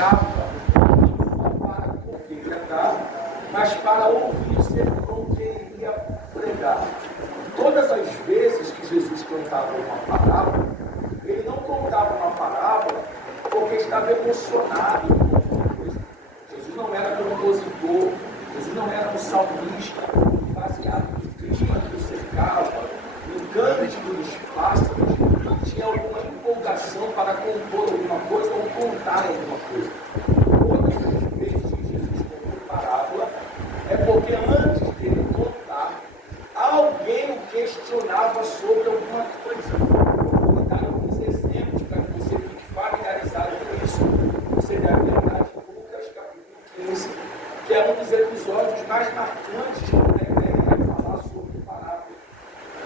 pregava, não para com quem pregar, mas para ouvir-se com quem iria pregar. Todas as vezes que Jesus contava uma parábola, ele não contava uma parábola porque estava emocionado com alguma coisa. Jesus não era compositor, Jesus não era um salmista, baseado no clima que o cercava, no cântico dos pássaros, tinha alguma empolgação para compor alguma coisa ou contar alguma coisa. Todas as vezes que Jesus contou parábola, é porque antes dele contar, alguém o questionava sobre alguma coisa. Vou dar alguns exemplos para que você fique familiarizado com isso. Você deve lembrar de Lucas, capítulo 15, que é um dos episódios mais marcantes que a ideia vai falar sobre parábola.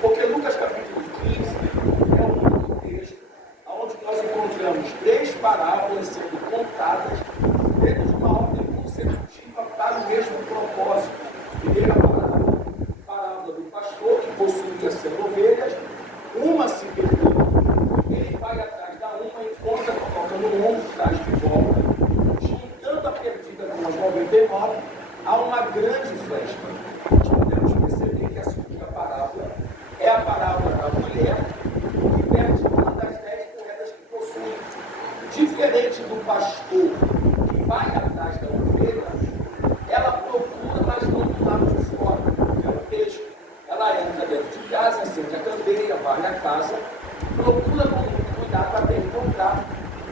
Porque Lucas, capítulo 15, é o único texto onde nós encontramos 3 parábolas sendo contadas dentro de uma ordem consecutiva para o mesmo propósito. Primeira parábola do pastor que possuía 100 ovelhas, uma se perdeu, ele vai atrás da uma, encontra, coloca no ombro, traz de volta, juntando a perdida com as 99, há uma grande festa. Nós podemos perceber que a segunda parábola é a parábola da mulher que perde uma das 10 moedas que possui. Diferente do pastor que vai atrás da ovelha, ela procura, mas não do lado de fora. É o texto. Ela entra dentro de casa, acende a candeia, vai à casa, procura com muito cuidado até encontrar.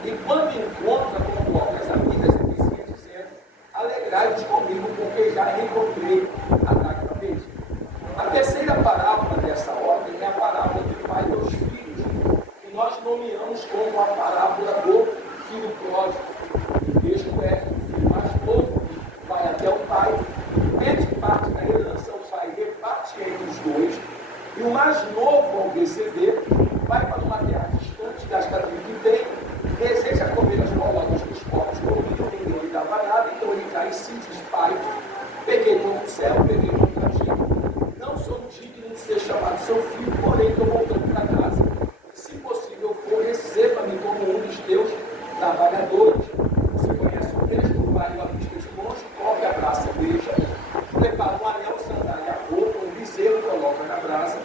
E quando encontra, convoca as amigas e vizinhas dizendo: alegrai-vos comigo, porque já encontrei a dracma perdida. A terceira parábola dessa ordem é a parábola do pai e dos filhos, que nós nomeamos como a parábola do filho pródigo. O texto é: o filho mais novo vai até o pai, pede parte da herança, o pai reparte entre os dois, e o mais novo, ao receber, vai para uma terra distante, gasta tudo que tem, deseja comer as bolotas dos corpos comidos, ninguém lhe dava nada, então ele cai e se diz: pai, peguei contra o céu, peguei contra ti, não sou digno de ser chamado seu filho, porém estou voltando para casa. Se possível for, receba-me como um dos teus trabalhadores. Você conhece o texto, vai à vista de longe, cobre a braça, beija, prepara um anel, sandália, roupa, um bezerro, coloca na brasa,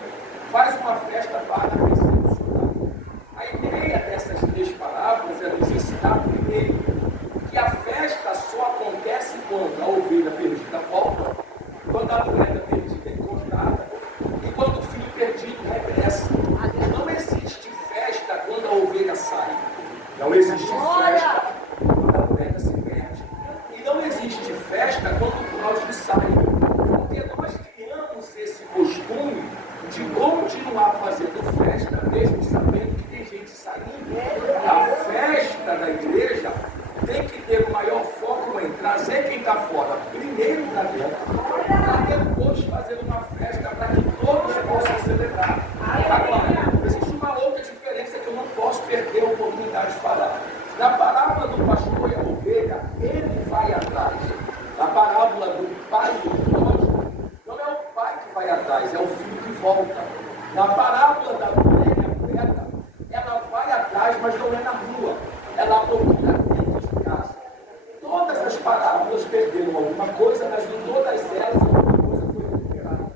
faz uma festa para recepcionar. A ideia dessas 3 parábolas é nos ensinar primeiro que a festa só acontece quando a ovelha perdida volta, quando a moeda perdida é encontrada e quando o filho perdido regressa. Não existe festa quando a ovelha sai. Não existe festa quando a moeda se perde. E não existe festa quando o pródigo sai. Porque nós criamos esse costume de continuar fazendo festa, mesmo sabendo que tem gente saindo. A festa da igreja tem que ter o maior foco em trazer quem está fora primeiro para dentro, para depois fazer uma festa para que todos possam celebrar. Agora, existe uma outra diferença que eu não posso perder a oportunidade de falar. Na parábola do pastor e a ovelha, ele vai atrás. Na parábola do pai e do pródigo, não é o pai que vai atrás, é o filho que volta. Na parábola da mulher preta, ela vai atrás, mas não é na rua. Ela procura dentro de casa. Todas as parábolas perderam alguma coisa, mas em todas elas alguma coisa foi recuperada.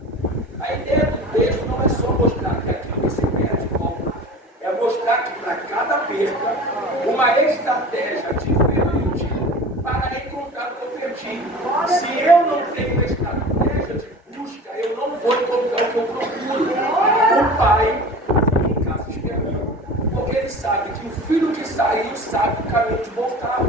A ideia do texto não é só mostrar que aquilo que se perde volta. É mostrar que para cada perda, uma estratégia diferente para encontrar o perdido. Se eu não tenho uma estratégia de busca, eu não vou encontrar o que eu procuro. O pai fica em casa esperando, porque ele sabe que o filho que saiu sabe o caminho de voltar.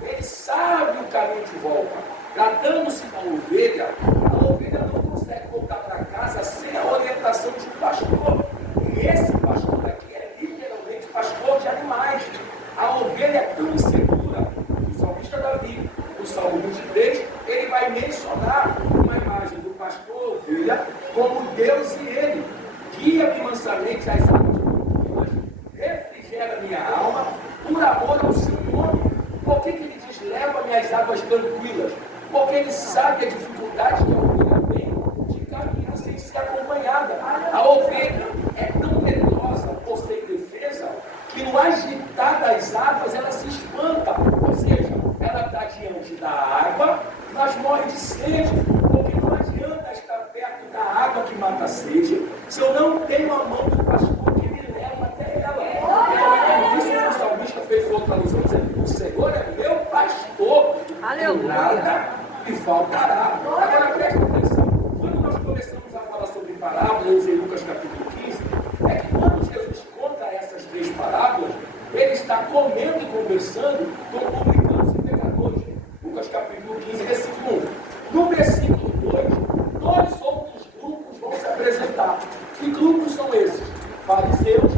Ele sabe o caminho de volta. Tratando-se da ovelha, a ovelha não consegue voltar para casa sem a orientação de um pastor. E esse pastor aqui é literalmente pastor de animais. A ovelha é tão insegura que o salmista Davi, no Salmo 23, ele vai mencionar uma imagem do pastor ovelha como Deus e ele. Guia-me mansamente às águas tranquilas, refrigera minha alma, por amor ao seu nome. Por que ele diz: leva-me às águas tranquilas? Porque ele sabe a dificuldade que a ovelha tem de caminhar sem ser acompanhada. A ovelha é tão medrosa por ser indefesa que no agitar das águas ela se espanta. Ou seja, te dá água, mas morre de sede, porque não adianta estar perto da água que mata a sede, se eu não tenho a mão do pastor que me leva até ela. Por isso que o salmista fez outra alusão, dizendo: o Senhor é meu pastor, e nada me faltará. Agora presta atenção, quando nós começamos a falar sobre parábolas em Lucas capítulo 15, é que quando Jesus conta essas 3 parábolas, ele está comendo e conversando com publicanos e pecadores. Lucas capítulo 15, versículo 1. No versículo 2, 2 outros grupos vão se apresentar. Que grupos são esses? Fariseus,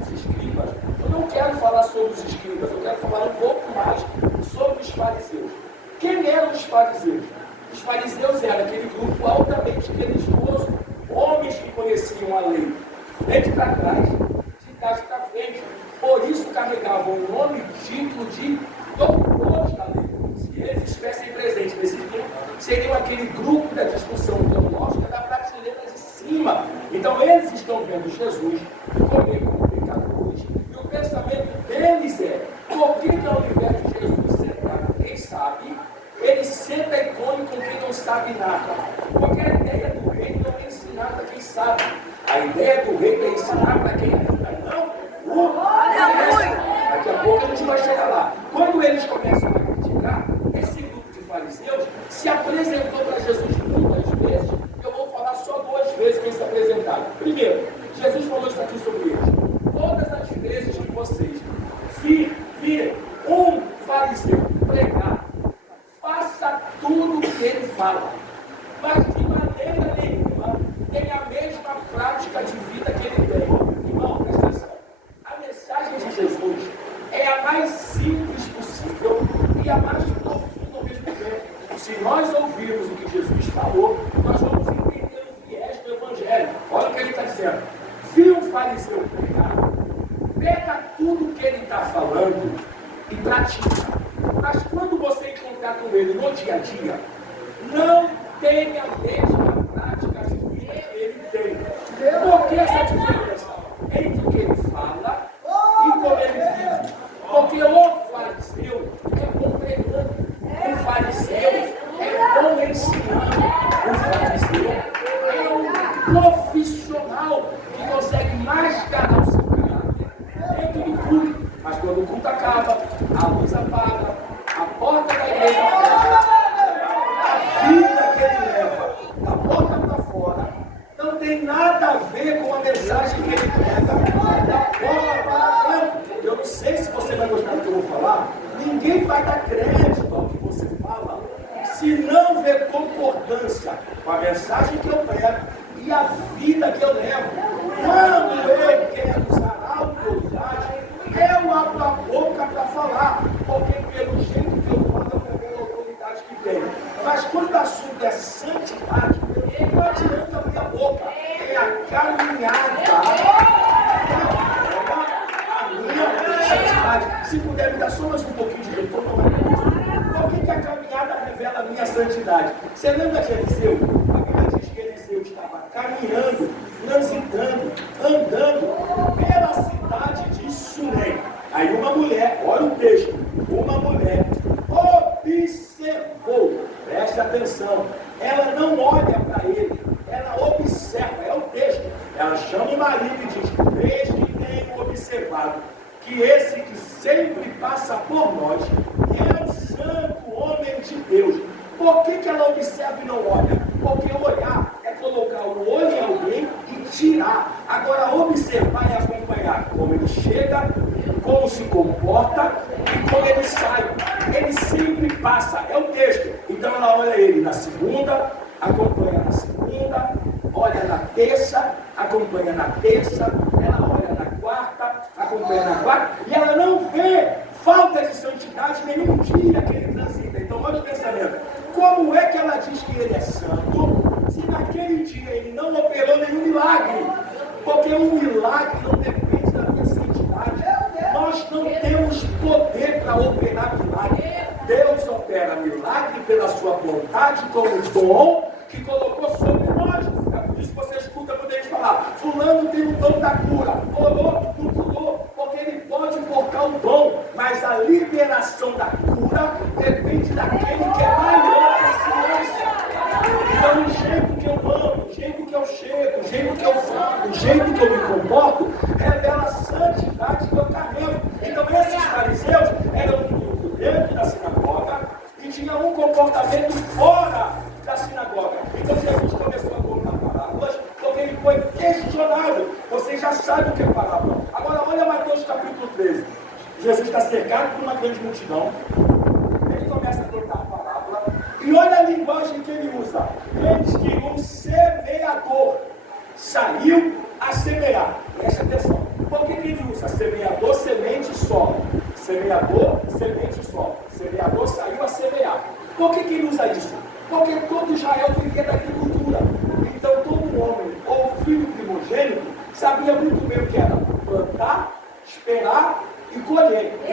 os escribas. Eu não quero falar sobre os escribas, eu quero falar um pouco mais sobre os fariseus. Quem eram os fariseus? Os fariseus eram aquele grupo altamente religioso, homens que conheciam a lei, frente para trás, de trás para frente. Por isso carregavam o nome e título de doutores da lei. Se eles estivessem presentes nesse tempo, seriam aquele grupo da discussão teológica da prateleira de cima. Então eles estão vendo Jesus comer como pecadores, e o pensamento deles é: por que ao invés de Jesus sentar com quem sabe, ele senta e come com quem não sabe nada? Porque a ideia do reino não é ensinar para quem sabe. A ideia do reino é ensinar para quem ainda não conhece. Daqui a pouco a gente vai chegar lá. Quando eles começam a criticar, esse grupo de fariseus se apresentou para Jesus muitas vezes. Eu vou falar só 2 vezes que eles se apresentaram. Primeiro, Jesus falou isso aqui sobre eles: todas as vezes que vocês virem um fariseu pregar, faça tudo o que ele fala, mas de maneira nenhuma tem a mesma prática de vida que ele tem. Irmão, presta atenção. A mensagem de Jesus é a mais simples possível e a mais profunda ao mesmo tempo. Se nós ouvirmos o que Jesus falou, nós vamos entender o viés do Evangelho. Olha o que ele está dizendo: viu um fariseu pregar, pega tudo o que ele está falando e pratica. Mas quando você encontrar com ele no dia a dia, não tem a mesma prática de vida que ele tem. Por que essa diferença entre o que ele fala e como ele vive? Porque o fariseu é bom pregando, o fariseu é bom ensinando, o fariseu é um profissional que consegue mascarar o seu caráter dentro do culto. Mas quando o culto acaba, a luz apaga, a porta da igreja fecha, a vida que ele leva da porta para fora não tem nada a ver com a mensagem que ele prega da porta para dentro. Eu não sei se você vai gostar do que eu vou falar. Ninguém vai dar crédito ao que você fala se não ver concordância com a mensagem que eu prego e a vida que eu levo. Quando eu quero usar a autoridade, eu abro a boca para falar, porque pelo jeito que eu falo, eu revelo a autoridade que tenho. Mas quando o assunto é santidade, não adianta abrir a boca, é a caminhada. A minha santidade. Se puder me dar só mais um pouquinho de retorno, por que a caminhada revela a minha santidade? Você lembra de Eliseu? A Bíblia diz que Eliseu estava caminhando, transitando, andando pela cidade de Sunem. Aí uma mulher, olha o texto, uma mulher observou, preste atenção, ela não olha para ele, ela observa, é o texto. Ela chama o marido e diz: desde que tenho observado que esse que sempre passa por nós é o santo homem de Deus. Por que ela observa e não olha? Porque olhar é colocar o olho em alguém e tirar. Agora, observar é acompanhar como ele chega, como se comporta e como ele sai. Ele sempre passa, é o texto. Então ela olha ele na segunda, acompanha na segunda, olha na terça, acompanha na terça, ela olha na quarta, acompanha na quarta, e ela não vê falta de santidade nenhum dia que ele transita. Então olha o pensamento: como é que ela diz que ele é santo, se naquele dia ele não operou nenhum milagre? Porque um milagre não depende da minha santidade. Nós não temos poder para operar milagre. Deus opera milagre pela sua vontade, como dom que colocou sobre nós. É por isso que você escuta quando eles falar: fulano tem o dom da cura. Orou, não curou, porque ele pode invocar o dom, mas a liberação revelação da cura depende daquele que é maior que a ciência. Então, o jeito que eu amo, o jeito que eu chego, o jeito que eu falo, o jeito que eu me comporto, revela a santidade que eu carrego. Então, esses fariseus eram um grupo dentro da sinagoga e tinha um comportamento fora da sinagoga. Então, Jesus começou a contar parábolas, porque ele foi questionado. Você já sabe o que é parábola. Agora, olha Mateus capítulo 13. Jesus está cercado por uma grande multidão. Ele começa a contar a parábola. E olha a linguagem que ele usa. Ele diz que um semeador saiu a semear. Presta atenção. Por que ele usa semeador, semente e solo? Semeador, semente e solo. Semeador saiu a semear. Por que ele usa isso? Porque todo Israel vivia da agricultura. Então todo homem ou filho primogênito sabia muito bem o que era plantar, esperar e colher.